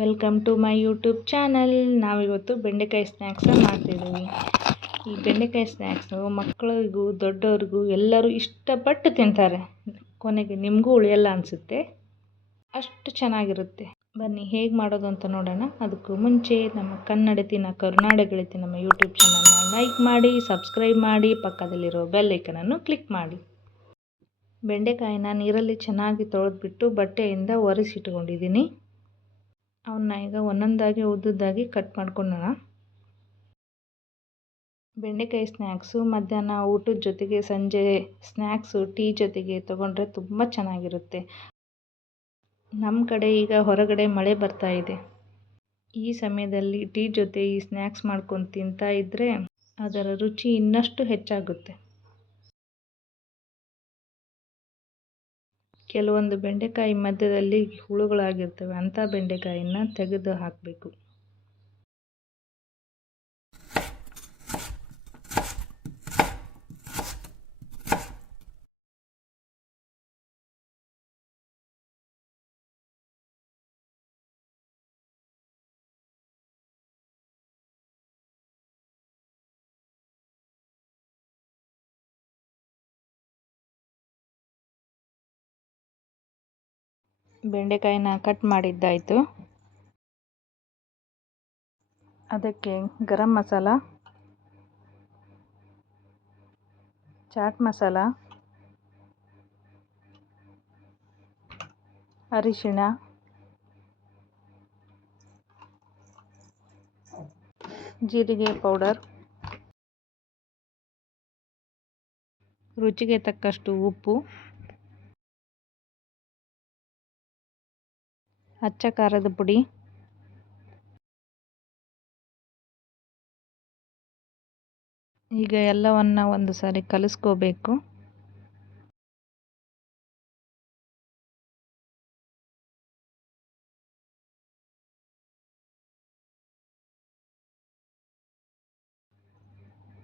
Welcome to my YouTube channel ನಾವಿವತ್ತು ಬೆಂಡೆಕಾಯಿ snacks ಮಾಡ್ತಿದ್ದೀವಿ. ಈ ಬೆಂಡೆಕಾಯಿ ಸ್ನ್ಯಾಕ್ಸು ಮಕ್ಕಳಿಗೂ, ದೊಡ್ಡವ್ರಿಗೂ ಎಲ್ಲರೂ ಇಷ್ಟಪಟ್ಟು ತಿಂತಾರೆ. ಕೊನೆಗೆ ನಿಮಗೂ ಉಳಿಯಲ್ಲ ಅನಿಸುತ್ತೆ. ಅಷ್ಟು ಚೆನ್ನಾಗಿರುತ್ತೆ. ಬನ್ನಿ, ಹೇಗೆ ಮಾಡೋದು ಅಂತ ನೋಡೋಣ. ಅದಕ್ಕೂ ಮುಂಚೆ ನಮ್ಮ ಕನ್ನಡತಿನ ಕರುನಾಡ ನಮ್ಮ ಯೂಟ್ಯೂಬ್ ಚಾನಲ್ನ ಲೈಕ್ ಮಾಡಿ ಸಬ್ಸ್ಕ್ರೈಬ್ ಮಾಡಿ, ಪಕ್ಕದಲ್ಲಿರೋ ಬೆಲ್ಲೈಕನನ್ನು ಕ್ಲಿಕ್ ಮಾಡಿ. ಬೆಂಡೆಕಾಯಿನ ನೀರಲ್ಲಿ ಚೆನ್ನಾಗಿ ತೊಳೆದ್ಬಿಟ್ಟು ಬಟ್ಟೆಯಿಂದ ಒರೆಸಿಟ್ಕೊಂಡಿದ್ದೀನಿ. ಅವನ್ನ ಈಗ ಒಂದೊಂದಾಗಿ ಉದ್ದುದ್ದಾಗಿ ಕಟ್ ಮಾಡ್ಕೊಳ್ಳೋಣ ಬೆಂಡೆಕಾಯಿ ಸ್ನ್ಯಾಕ್ಸು ಮಧ್ಯಾಹ್ನ ಊಟದ ಜೊತೆಗೆ ಸಂಜೆ ಸ್ನ್ಯಾಕ್ಸು ಟೀ ಜೊತೆಗೆ ತೊಗೊಂಡ್ರೆ ತುಂಬ ಚೆನ್ನಾಗಿರುತ್ತೆ. ನಮ್ಮ ಕಡೆ ಈಗ ಹೊರಗಡೆ ಮಳೆ ಬರ್ತಾ ಇದೆ. ಈ ಸಮಯದಲ್ಲಿ ಟೀ ಜೊತೆ ಈ ಸ್ನ್ಯಾಕ್ಸ್ ಮಾಡ್ಕೊಂಡು ತಿಂತಾ ಇದ್ದರೆ ಅದರ ರುಚಿ ಇನ್ನಷ್ಟು ಹೆಚ್ಚಾಗುತ್ತೆ. ಕೆಲವೊಂದು ಬೆಂಡೆಕಾಯಿ ಮಧ್ಯದಲ್ಲಿ ಹುಳುಗಳಾಗಿರ್ತವೆ ಅಂಥ ಬೆಂಡೆಕಾಯಿನ ತೆಗೆದು ಹಾಕಬೇಕು. ಬೆಂಡೆಕಾಯಿನ ಕಟ್ ಮಾಡಿದ್ದಾಯಿತು. ಅದಕ್ಕೆ ಗರಂ ಮಸಾಲ ಚಾಟ್ ಮಸಾಲ ಅರಿಶಿಣ ಜೀರಿಗೆ ಪೌಡರ್. ರುಚಿಗೆ ತಕ್ಕಷ್ಟು ಉಪ್ಪು. ಅಚ್ಚ ಖಾರದ ಪುಡಿ. ಈಗ ಎಲ್ಲವನ್ನು ಒಂದು ಸಾರಿ ಕಲಿಸ್ಕೋಬೇಕು.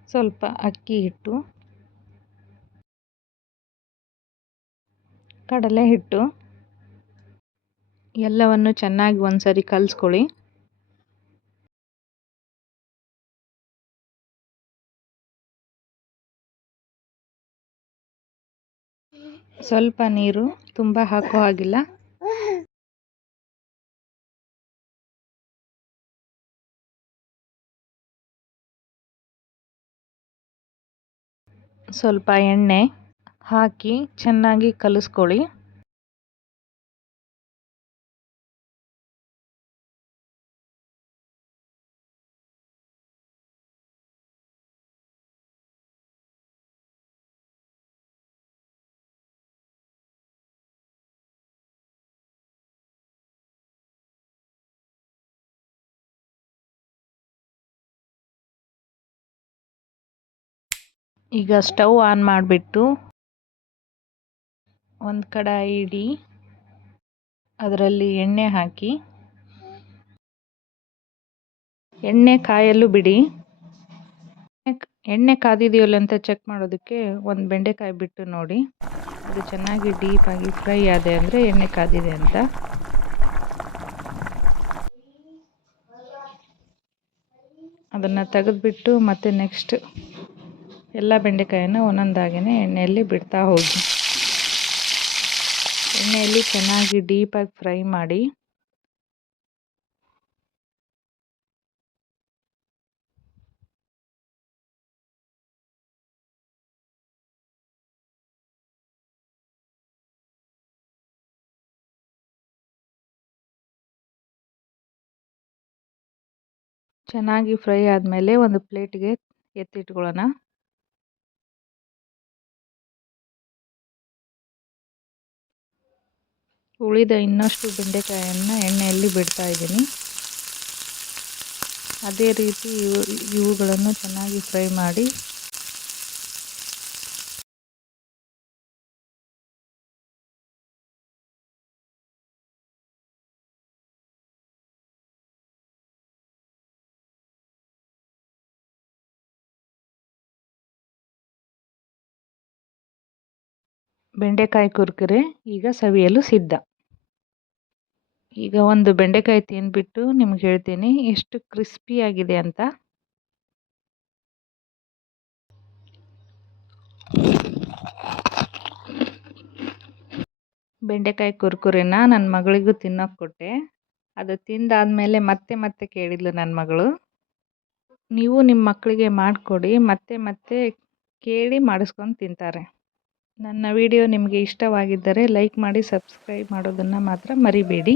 ಸ್ವಲ್ಪ ಅಕ್ಕಿ ಹಿಟ್ಟು. ಕಡಲೆ ಹಿಟ್ಟು. ಎಲ್ಲವನ್ನು ಚೆನ್ನಾಗಿ ಒಂದ್ಸರಿ ಕಲಿಸ್ಕೊಳ್ಳಿ. ಸ್ವಲ್ಪ ನೀರು ತುಂಬ ಹಾಕೋ ಹಾಗಿಲ್ಲ. ಸ್ವಲ್ಪ ಎಣ್ಣೆ ಹಾಕಿ ಚೆನ್ನಾಗಿ ಕಲಿಸ್ಕೊಳ್ಳಿ. ಈಗ ಸ್ಟವ್ ಆನ್ ಮಾಡಿಬಿಟ್ಟು ಒಂದು ಕಡಾಯಿ ಇಡಿ. ಅದರಲ್ಲಿ ಎಣ್ಣೆ ಹಾಕಿ. ಎಣ್ಣೆ ಕಾಯಲು ಬಿಡಿ. ಎಣ್ಣೆ ಕಾದಿದೆಯಲ್ಲ ಅಂತ ಚೆಕ್ ಮಾಡೋದಕ್ಕೆ ಒಂದು ಬೆಂಡೆಕಾಯಿ ಬಿಟ್ಟು ನೋಡಿ. ಅದು ಚೆನ್ನಾಗಿ ಡೀಪಾಗಿ ಫ್ರೈ ಆದೆ ಅಂದರೆ ಎಣ್ಣೆ ಕಾದಿದೆ ಅಂತ. ಅದನ್ನು ತೆಗೆದುಬಿಟ್ಟು ಮತ್ತೆ ನೆಕ್ಸ್ಟ್ ಎಲ್ಲ ಬೆಂಡೆಕಾಯನ್ನು ಒಂದೊಂದಾಗಿಯೇ ಎಣ್ಣೆಯಲ್ಲಿ ಬಿಡ್ತಾ ಹೋಗಿ. ಎಣ್ಣೆಯಲ್ಲಿ ಚೆನ್ನಾಗಿ ಡೀಪಾಗಿ ಫ್ರೈ ಮಾಡಿ. ಚೆನ್ನಾಗಿ ಫ್ರೈ ಆದಮೇಲೆ ಒಂದು ಪ್ಲೇಟ್ಗೆ ಎತ್ತಿಟ್ಕೊಳ್ಳೋಣ. ಉಳಿದ ಇನ್ನಷ್ಟು ಬೆಂಡೆಕಾಯನ್ನು ಎಣ್ಣೆಯಲ್ಲಿ ಬಿಡ್ತಾ ಇದ್ದೀನಿ. ಅದೇ ರೀತಿ ಇವು ಇವುಗಳನ್ನು ಚೆನ್ನಾಗಿ ಫ್ರೈ ಮಾಡಿ ಬೆಂಡೆಕಾಯಿ ಕುರ್ಕುರೆ ಈಗ ಸವಿಯಲು ಸಿದ್ಧ. ಈಗ ಒಂದು ಬೆಂಡೆಕಾಯಿ ತಿಂದ್ಬಿಟ್ಟು ನಿಮ್ಗೆ ಹೇಳ್ತೀನಿ, ಎಷ್ಟು ಕ್ರಿಸ್ಪಿಯಾಗಿದೆ ಅಂತ. ಬೆಂಡೆಕಾಯಿ ಕುರ್ಕುರೆನ ನನ್ನ ಮಗಳಿಗೂ ತಿನ್ನೋಕೆ ಕೊಟ್ಟೆ. ಅದು ತಿಂದಾದಮೇಲೆ ಮತ್ತೆ ಮತ್ತೆ ಕೇಳಿದ್ಲು ನನ್ನ ಮಗಳು. ನೀವು ನಿಮ್ಮ ಮಕ್ಕಳಿಗೆ ಮಾಡಿಕೊಡಿ, ಮತ್ತೆ ಮತ್ತೆ ಕೇಳಿ ಮಾಡಿಸ್ಕೊಂಡು ತಿಂತಾರೆ. ನನ್ನ ವಿಡಿಯೋ ನಿಮಗೆ ಇಷ್ಟವಾಗಿದ್ದರೆ ಲೈಕ್ ಮಾಡಿ ಸಬ್ಸ್ಕ್ರೈಬ್ ಮಾಡೋದನ್ನು ಮಾತ್ರ ಮರಿಬೇಡಿ.